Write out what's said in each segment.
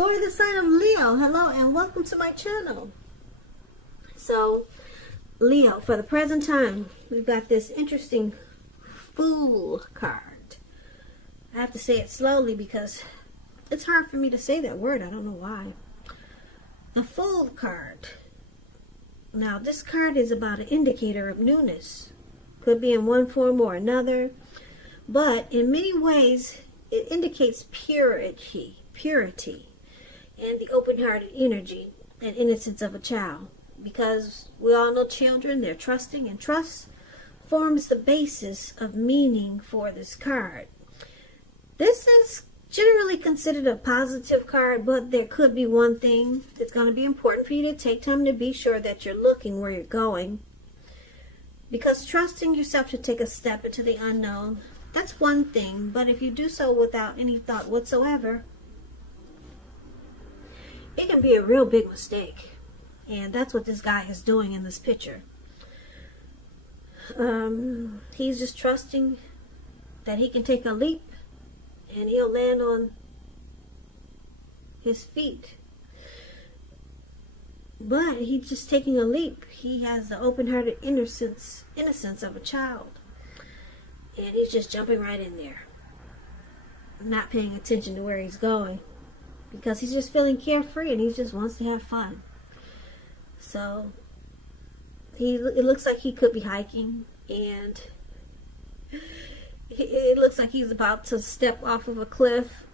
For the sign of Leo, hello and welcome to my channel. So, Leo, for the present time, we've got this interesting Fool card. I have to say it slowly because it's hard for me to say that word. I don't know why. The Fool card. Now, this card is about an indicator of newness. Could be in one form or another, but in many ways, it indicates purity, and the open-hearted energy and innocence of a child. Because we all know children, they're trusting, and trust forms the basis of meaning for this card. This is generally considered a positive card, but there could be one thing that's going to be important for you to take time to be sure that you're looking where you're going. Because trusting yourself to take a step into the unknown, that's one thing, but if you do so without any thought whatsoever, it can be a real big mistake. And that's what this guy is doing in this picture. He's just trusting that he can take a leap and he'll land on his feet. But he's just taking a leap. He has the open-hearted innocence of a child. And he's just jumping right in there, not paying attention to where he's going, because he's just feeling carefree and he just wants to have fun. So it looks like he could be hiking, and it looks like he's about to step off of a cliff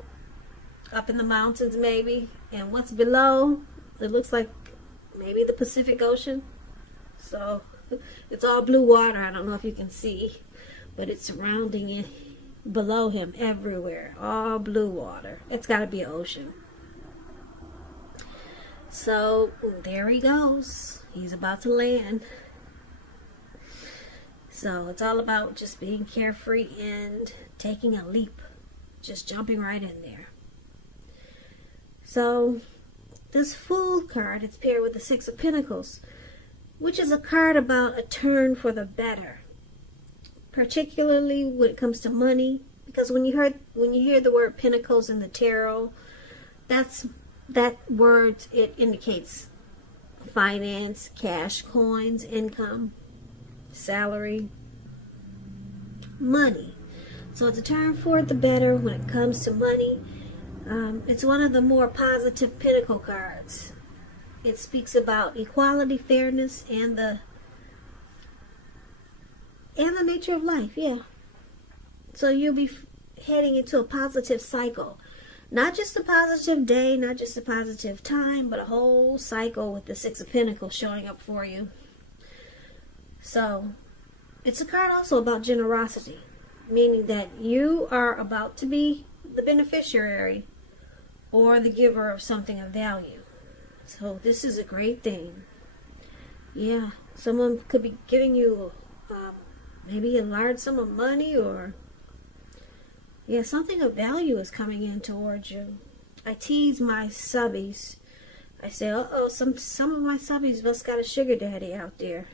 up in the mountains maybe, and what's below, it looks like maybe the Pacific Ocean. So it's all blue water. I don't know if you can see, but it's surrounding it below him everywhere. All blue water. It's got to be an ocean. So there he goes. He's about to land. So it's all about just being carefree and taking a leap. Just jumping right in there. So this Fool card is paired with the Six of Pentacles, which is a card about a turn for the better. Particularly when it comes to money, because when you hear the word pentacles in the tarot, that word, it indicates finance, cash, coins, income, salary, money. So it's a turn for the better when it comes to money. It's one of the more positive pentacle cards. It speaks about equality, fairness, and the nature of life, yeah. So you'll be heading into a positive cycle. Not just a positive day, not just a positive time, but a whole cycle with the Six of Pentacles showing up for you. So, it's a card also about generosity, meaning that you are about to be the beneficiary or the giver of something of value. So, this is a great thing. Yeah, someone could be giving you maybe a large sum of money, or yeah, something of value is coming in towards you. I tease my subbies. I say, uh-oh, some of my subbies must got a sugar daddy out there.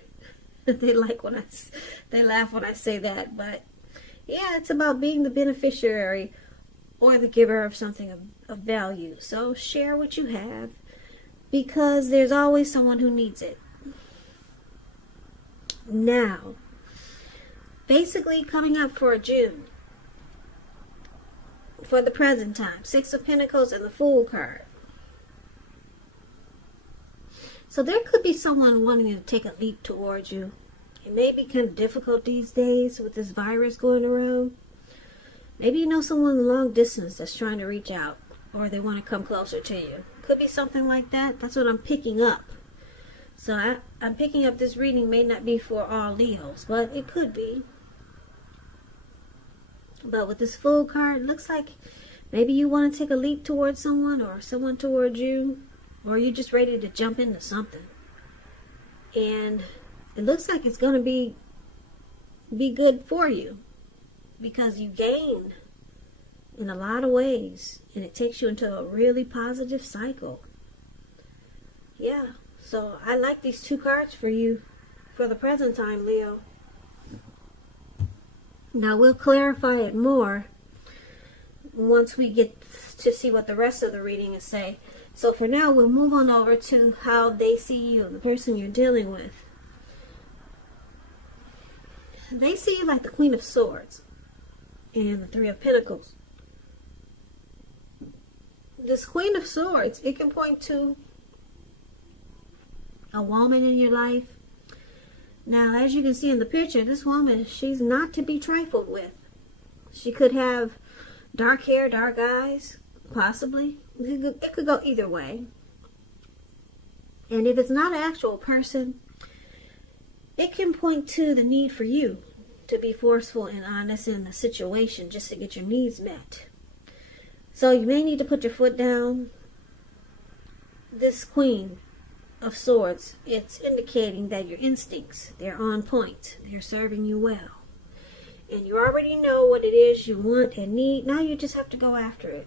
They laugh when I say that, but yeah, it's about being the beneficiary or the giver of something of value. So share what you have, because there's always someone who needs it. Now, basically coming up for June, for the present time, Six of Pentacles and the Fool card. So there could be someone wanting to take a leap towards you. It may be kind of difficult these days with this virus going around. Maybe you know someone long distance that's trying to reach out, or they want to come closer to you. Could be something like that. That's what I'm picking up. So I'm picking up this reading may not be for all Leos, but it could be. But with this Fool card, it looks like maybe you want to take a leap towards someone, or someone towards you, or you're just ready to jump into something. And it looks like it's going to be good for you, because you gain in a lot of ways, and it takes you into a really positive cycle. Yeah, so I like these two cards for you for the present time, Leo. Now we'll clarify it more once we get to see what the rest of the reading is say. So for now, we'll move on over to how they see you, the person you're dealing with. They see you like the Queen of Swords and the Three of Pentacles. This Queen of Swords, it can point to a woman in your life. Now, as you can see in the picture, this woman, she's not to be trifled with. She could have dark hair, dark eyes, possibly. It could go either way. And if it's not an actual person, it can point to the need for you to be forceful and honest in the situation just to get your needs met. So you may need to put your foot down. This Queen of Swords, it's indicating that your instincts, they're on point. They're serving you well. And you already know what it is you want and need. Now you just have to go after it.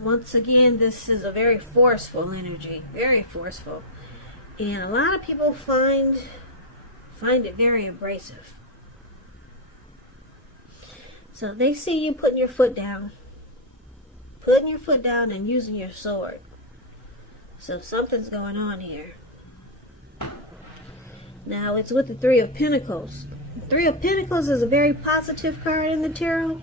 Once again, this is a very forceful energy. Very forceful. And a lot of people find it very abrasive. So they see you putting your foot down. Putting your foot down and using your sword. So something's going on here. Now it's with the Three of Pentacles. The Three of Pentacles is a very positive card in the tarot.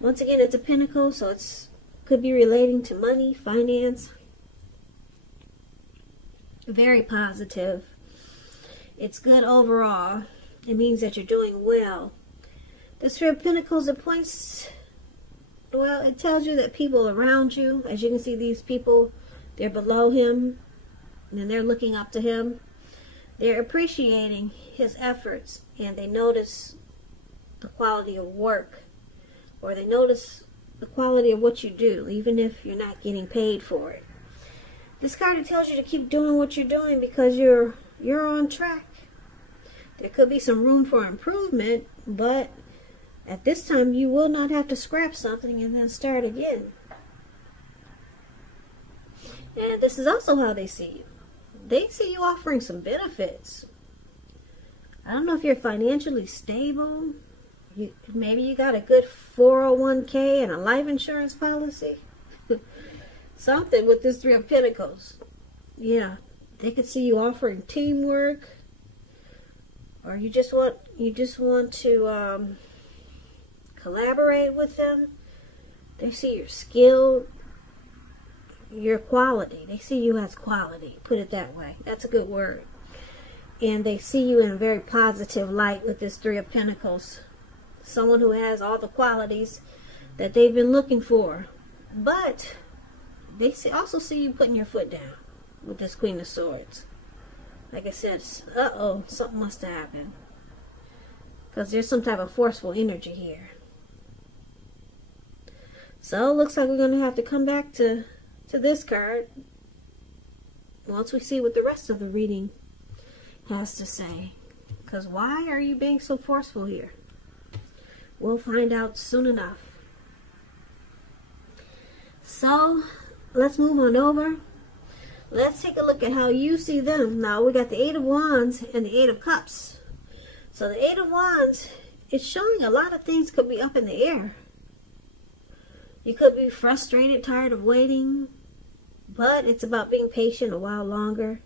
Once again, it's a pentacle, so it's could be relating to money, finance. Very positive. It's good overall. It means that you're doing well. The Three of Pentacles, it points, well, it tells you that people around you, as you can see, these people, they're below him, and they're looking up to him. They're appreciating his efforts, and they notice the quality of work, or they notice the quality of what you do, even if you're not getting paid for it. This card tells you to keep doing what you're doing because you're on track. There could be some room for improvement, but at this time you will not have to scrap something and then start again. And this is also how they see you. They see you offering some benefits. I don't know if you're financially stable. Maybe you got a good 401k and a life insurance policy. Something with this Three of Pentacles. Yeah, they could see you offering teamwork, or you just want to collaborate with them. They see your skill, your quality. They see you as quality. Put it that way. That's a good word. And they see you in a very positive light with this Three of Pentacles. Someone who has all the qualities that they've been looking for. But they also see you putting your foot down with this Queen of Swords. Like I said, something must have happened. Because there's some type of forceful energy here. So it looks like we're going to have to come back to this card once we see what the rest of the reading has to say. Because why are you being so forceful here? We'll find out soon enough. So, let's move on over. Let's take a look at how you see them. Now, we got the Eight of Wands and the Eight of Cups. So, the Eight of Wands is showing a lot of things could be up in the air. You could be frustrated, tired of waiting. But it's about being patient a while longer.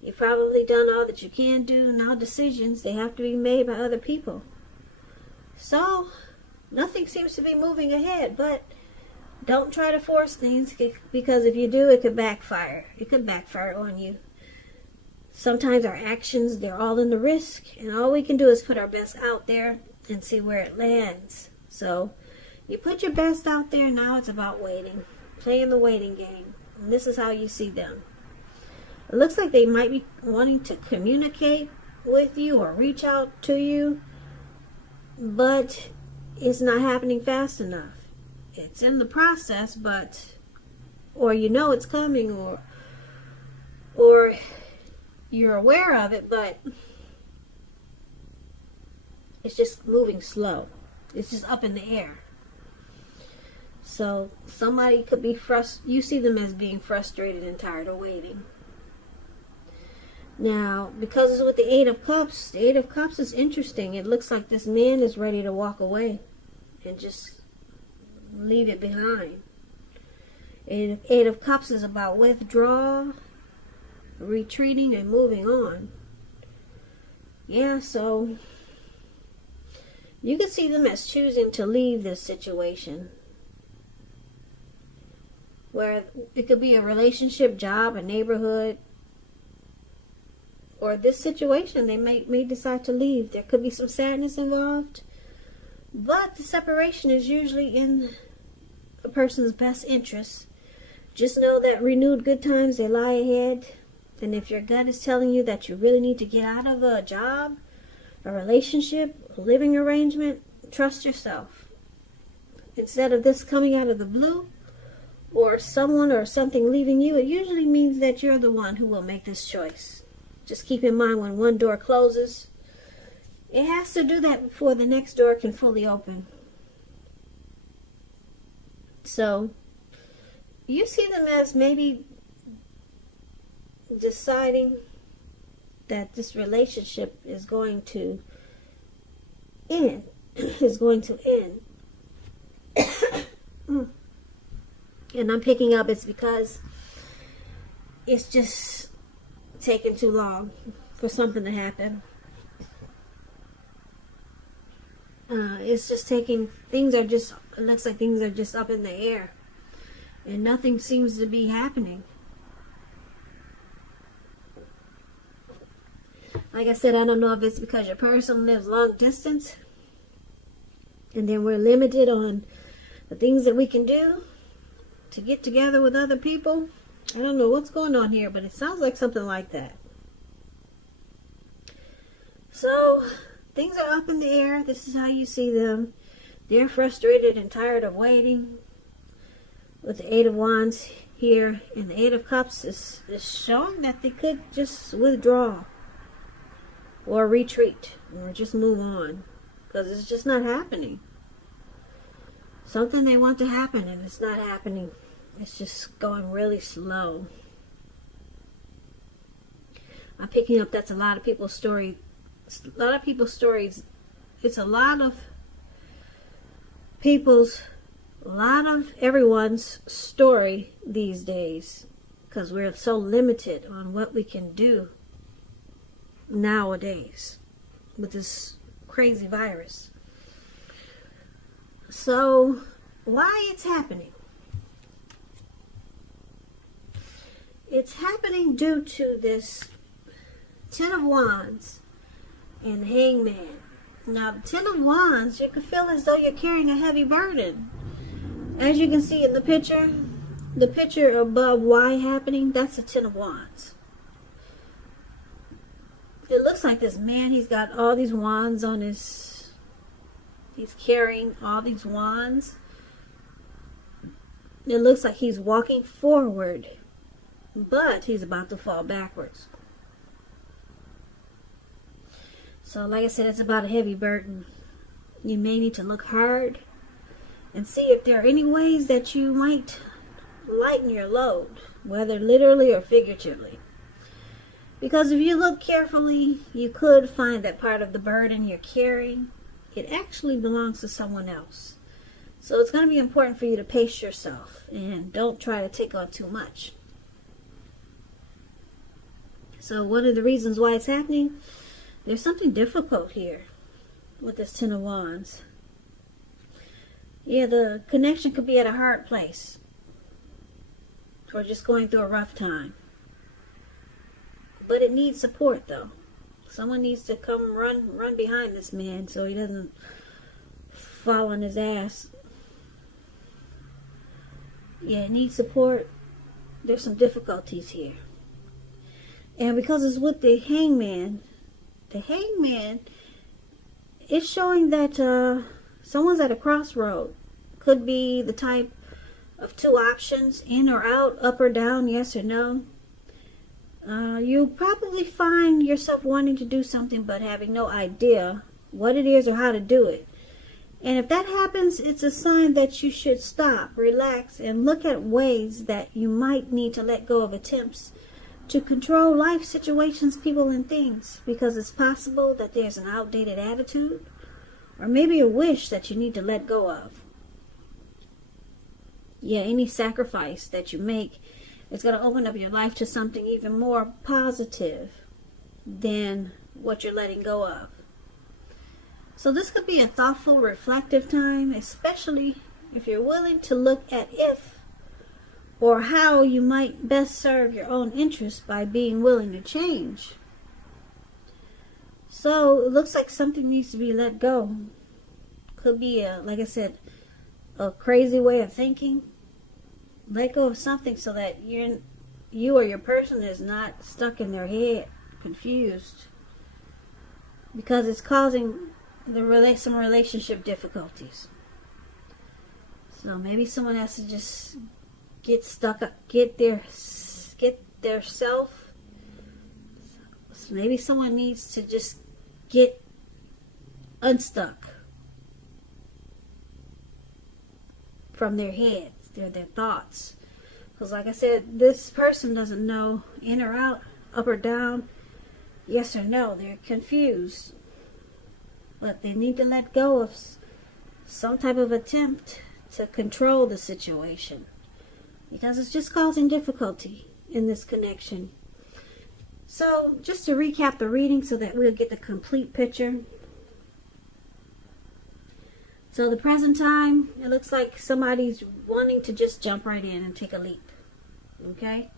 You've probably done all that you can do. Now decisions, they have to be made by other people. So, nothing seems to be moving ahead, but don't try to force things, because if you do, it could backfire. It could backfire on you. Sometimes our actions, they're all in the risk, and all we can do is put our best out there and see where it lands. So, you put your best out there, now it's about waiting, playing the waiting game. And this is how you see them. It looks like they might be wanting to communicate with you or reach out to you, but it's not happening fast enough. It's in the process, but, or you know it's coming, or you're aware of it, but it's just moving slow. It's just up in the air. So somebody could be you see them as being frustrated and tired of waiting. Now, because it's with the Eight of Cups, the Eight of Cups is interesting. It looks like this man is ready to walk away and just leave it behind. Eight of Cups is about withdrawal, retreating, and moving on. Yeah, so you can see them as choosing to leave this situation. Where it could be a relationship, job, a neighborhood, or this situation. They may decide to leave. There could be some sadness involved. But the separation is usually in a person's best interest. Just know that renewed good times, they lie ahead. And if your gut is telling you that you really need to get out of a job, a relationship, a living arrangement, trust yourself. Instead of this coming out of the blue, or someone or something leaving you, it usually means that you're the one who will make this choice. Just keep in mind, when one door closes, it has to do that before the next door can fully open. So, you see them as maybe deciding that this relationship is going to end. And I'm picking up it's because it's just taking too long for something to happen. It's just taking, it looks like things are just up in the air. And nothing seems to be happening. Like I said, I don't know if it's because your person lives long distance. And then we're limited on the things that we can do to get together with other people. I don't know what's going on here, but it sounds like something like that. So, things are up in the air. This is how you see them. They're frustrated and tired of waiting. With the Eight of Wands here, and the Eight of Cups is showing that they could just withdraw or retreat or just move on, because it's just not happening. Something they want to happen and it's not happening. It's just going really slow. I'm picking up that's a lot of people's story. A lot of people's stories. It's a lot of everyone's story these days, because we're so limited on what we can do nowadays with this crazy virus. So, why it's happening? It's happening due to this Ten of Wands and the Hangman. Now, the Ten of Wands, you can feel as though you're carrying a heavy burden. As you can see in the picture above why happening, that's the Ten of Wands. It looks like this man, he's got all these wands on he's carrying all these wands. It looks like he's walking forward, but he's about to fall backwards. So like I said, it's about a heavy burden. You may need to look hard and see if there are any ways that you might lighten your load, whether literally or figuratively. Because if you look carefully, you could find that part of the burden you're carrying, it actually belongs to someone else. So it's going to be important for you to pace yourself and don't try to take on too much. So one of the reasons why it's happening, there's something difficult here with this Ten of Wands. Yeah, the connection could be at a hard place, or just going through a rough time. But it needs support, though. Someone needs to come run behind this man so he doesn't fall on his ass. Yeah, it needs support. There's some difficulties here. And because it's with the Hangman is showing that someone's at a crossroad. Could be the type of two options, in or out, up or down, yes or no. You probably find yourself wanting to do something but having no idea what it is or how to do it. And if that happens, it's a sign that you should stop, relax, and look at ways that you might need to let go of attempts to control life situations, people, and things. Because it's possible that there's an outdated attitude or maybe a wish that you need to let go of. Yeah, any sacrifice that you make is going to open up your life to something even more positive than what you're letting go of. So this could be a thoughtful, reflective time, especially if you're willing to look at if or how you might best serve your own interests by being willing to change. So it looks like something needs to be let go. Could be, like I said, a crazy way of thinking. Let go of something so that you or your person is not stuck in their head, confused, because it's causing some relationship difficulties. So maybe someone has to just get stuck up, get their self. So maybe someone needs to just get unstuck from their heads, their thoughts. Because like I said, this person doesn't know in or out, up or down, yes or no. They're confused. But they need to let go of some type of attempt to control the situation, because it's just causing difficulty in this connection. So just to recap the reading so that we'll get the complete picture. So the present time, it looks like somebody's wanting to just jump right in and take a leap. Okay?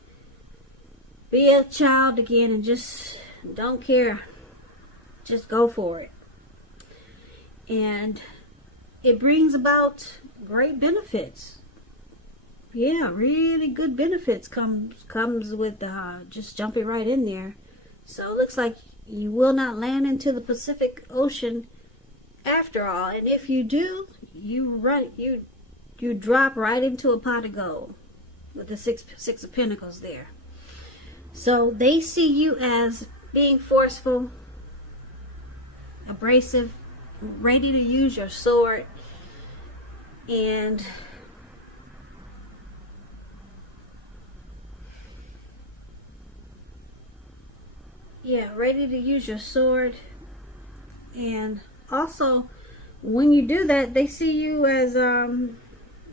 Be a child again and just don't care. Just go for it. And it brings about great benefits. Yeah, really good benefits comes with just jumping right in there. So it looks like you will not land into the Pacific Ocean after all. And if you do, you drop right into a pot of gold with the six of Pentacles there. So they see you as being forceful, abrasive, ready to use your sword, and ready to use your sword. And also, when you do that, they see you as in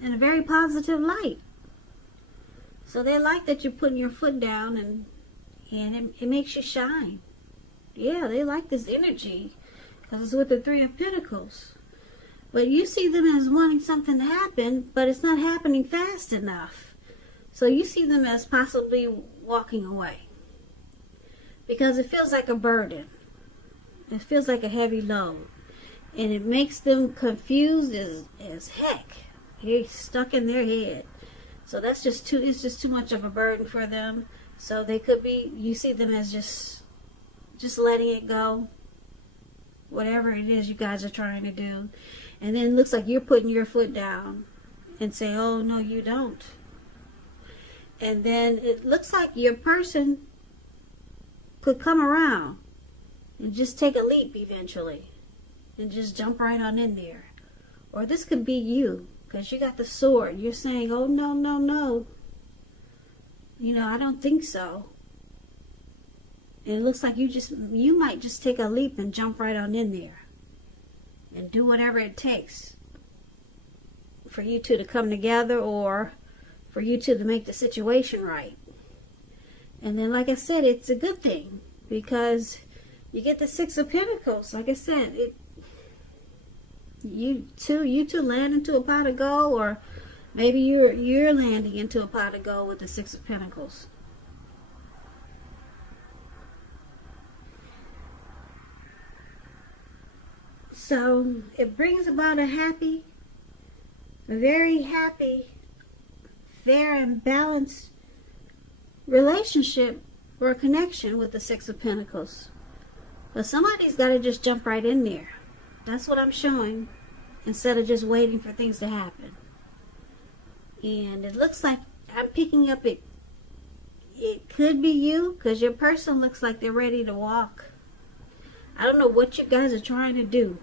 a very positive light. So they like that you're putting your foot down, and it makes you shine. Yeah, they like this energy because it's with the Three of Pentacles. But you see them as wanting something to happen, but it's not happening fast enough. So you see them as possibly walking away, because it feels like a burden. It feels like a heavy load. And it makes them confused as heck. They're stuck in their head. So it's just too much of a burden for them. So they could be, you see them as just letting it go. Whatever it is you guys are trying to do. And then it looks like you're putting your foot down and say, oh, no, you don't. And then it looks like your person could come around and just take a leap eventually and just jump right on in there. Or this could be you, because you got the sword. You're saying, oh, no, no, no. I don't think so. And it looks like you might just take a leap and jump right on in there and do whatever it takes for you two to come together, or for you two to make the situation right. And then, like I said, it's a good thing, because you get the Six of Pentacles. Like I said, you two land into a pot of gold, or maybe you're landing into a pot of gold with the Six of Pentacles. So it brings about a very happy, fair and balanced relationship or a connection with the Six of Pentacles. But somebody's got to just jump right in there. That's what I'm showing, instead of just waiting for things to happen. And it looks like I'm picking up it could be you, because your person looks like they're ready to walk. I don't know what you guys are trying to do,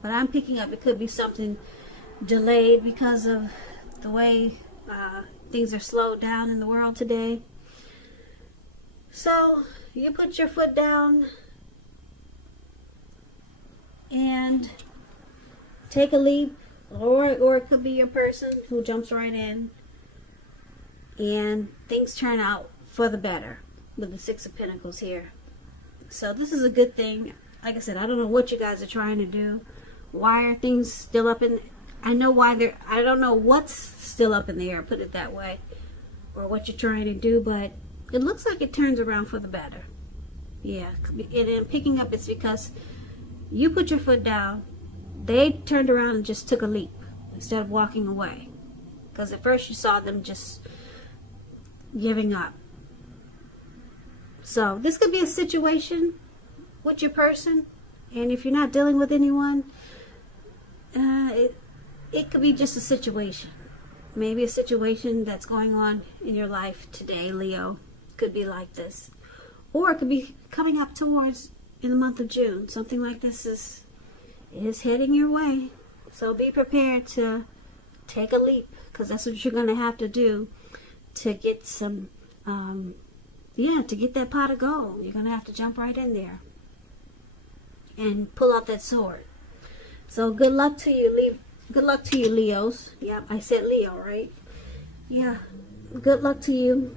but I'm picking up it could be something delayed because of the way things are slowed down in the world today. So you put your foot down and take a leap Or it could be your person who jumps right in and things turn out for the better with the Six of Pentacles here. So this is a good thing. Like I said, I don't know what you guys are trying to do. Why are things still up in... I know why they're... I don't know what's still up in the air, put it that way. Or what you're trying to do, but it looks like it turns around for the better. Yeah, and in picking up, it's because you put your foot down. They turned around and just took a leap instead of walking away. Because at first you saw them just giving up. So this could be a situation with your person, and if you're not dealing with anyone, it could be just a situation. Maybe a situation that's going on in your life today, Leo, could be like this. Or it could be coming up towards in the month of June. Something like this is heading your way. So be prepared to take a leap, because that's what you're going to have to do to get some, to get that pot of gold. You're going to have to jump right in there and pull out that sword. So good luck to you, good luck to you, Leos. Yep, I said Leo, right? Yeah, good luck to you.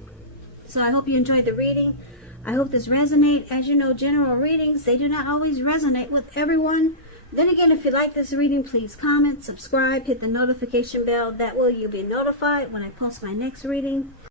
So I hope you enjoyed the reading. I hope this resonates. As you know, general readings, they do not always resonate with everyone. Then again, if you like this reading, please comment, subscribe, hit the notification bell. That way you'll be notified when I post my next reading.